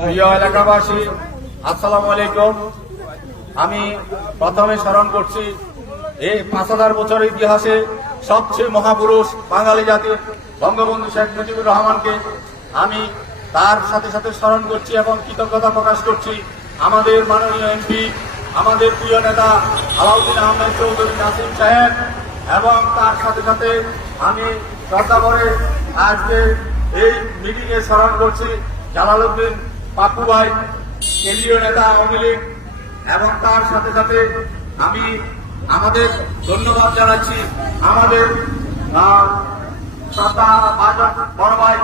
প্রিয় এলাকাবাসী, আসসালামু আলাইকুম। আমি প্রথমে স্মরণ করছি এই 5000 বছরের ইতিহাসে সবচেয়ে মহাপুরুষ বাঙালি জাতির বঙ্গবন্ধু শেখ মুজিবুর রহমানকে আমি তার সাথে সাথে স্মরণ করছি এবং কৃতজ্ঞতা প্রকাশ করছি আমাদের মাননীয় এমপি, আমাদের প্রিয় নেতা আলাউদ্দিন আহমেদ চৌধুরী নাসিম সাহেব, এবং তার সাথে সাথে আমি শ্রদ্ধা করে আজকে এই মিটিংয়ে স্মরণ করছি জালালউদ্দিন পাপ্পু ভাই, কেন্দ্রীয় নেতা আওয়ামী লীগ, এবং তার সাথে সাথে আমি আমাদের ধন্যবাদ জানাচ্ছি আমাদের শ্রদ্ধা ভাজন বড় ভাই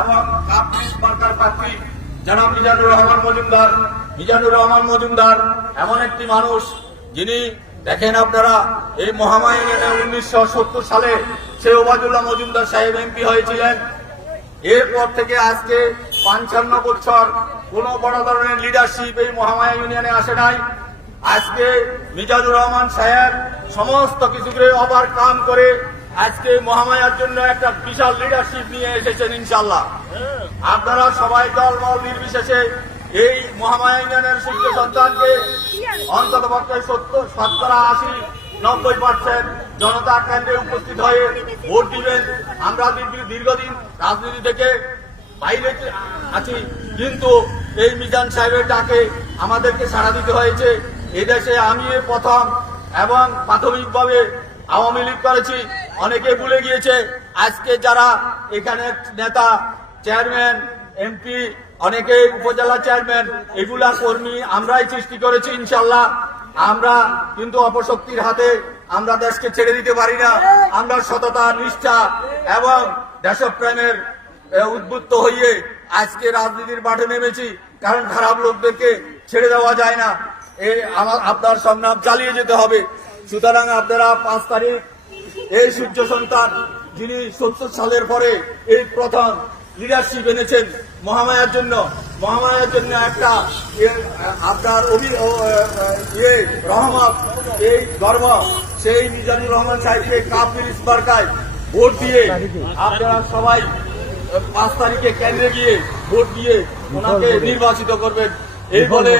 এবং সরকার প্রার্থী জনাব মিজানুর রহমান মজুমদার এমন একটি মানুষ যিনি দেখেন আপনারা এই মহামায়ুনে 1970 সালে সে ওবায়দুল্লাহ মজুমদার সাহেব এমপি হয়েছিলেন। এরপর থেকে আজকে 55 বছর কোন বড় ধরনের লিডারশিপ এই মহামায়া ইউনিয়নে আসে নাই। আজকে মিজানুর রহমান সাহেব সমস্ত কিছুকে ওভারকাম করে আজকে মহামায়ার জন্য একটা বিশাল লিডারশিপ নিয়ে এসেছেন। ইনশাআল্লাহ আপনারা সবাই দলমল নির্বিশেষে এই মহামায়া ইউনিয়নের সূর্য সন্তানকে অন্তত পক্ষে 70-80-90% জনতা কেন্দ্রে উপস্থিত হয়ে ভোট দিবেন। আমরা দীর্ঘদিন রাজনীতি থেকে বাইরে আছি, কিন্তু এই মিজান সাহেবের ডাকে আমাদেরকে সাড়া দিতে হয়েছে। এদেশে আমি প্রথম এবং প্রাথমিকভাবে আওয়ামী লীগ করেছি, অনেকে ভুলে গিয়েছে। আজকে যারা এখানে নেতা, চেয়ারম্যান, এমপি, অনেকে উপজেলা চেয়ারম্যান, এগুলা কর্মী আমরাই সৃষ্টি করেছি। ইনশাল্লাহ আমরা কিন্তু অপশক্তির হাতে আমরা দেশকে ছেড়ে দিতে পারি না। আমরা সততা, নিষ্ঠা এবং দেশপ্রেমের উদ্বুদ্ধ হয়ে আজকে রাজনীতির মাঠে নেমেছি, কারণ খারাপ লোকদেরকে ছেড়ে দেওয়া যায় না। আপনার সংগ্রাম চালিয়ে যেতে হবে। সুতরাং আপনারা 5 তারিখ এই সূর্য সন্তান যিনি 70 সালের পরে এই প্রথম লিডারশিপ এনেছেন মহামায়ার জন্য একটা আপনার রহমত, এই গর্ব, সেই মিজানুর রহমান সাহেবকে কাফির ইসবারকায় ভোট দিয়ে আপনারা সবাই 5 তারিখে কেন্দ্রে গিয়ে ভোট দিয়ে ওনাকে নির্বাচিত করবেন। এই বলে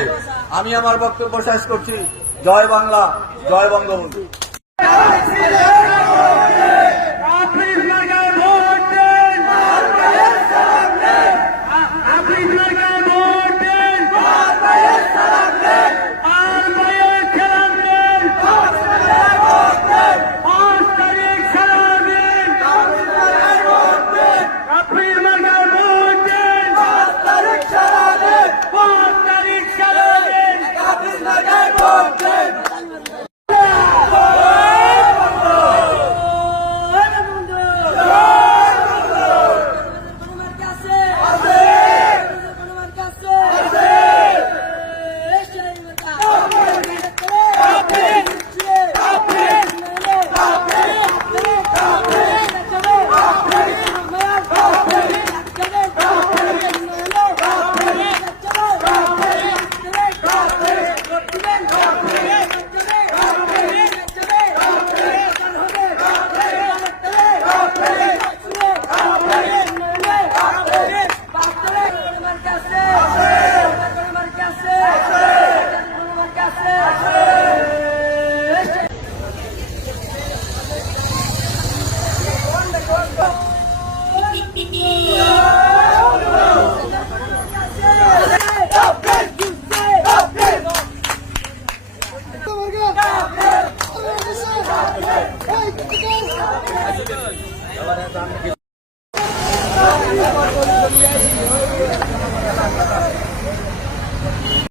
আমি আমার বক্তব্য শেষ করছি। জয় বাংলা, জয় বঙ্গবন্ধু। Hey!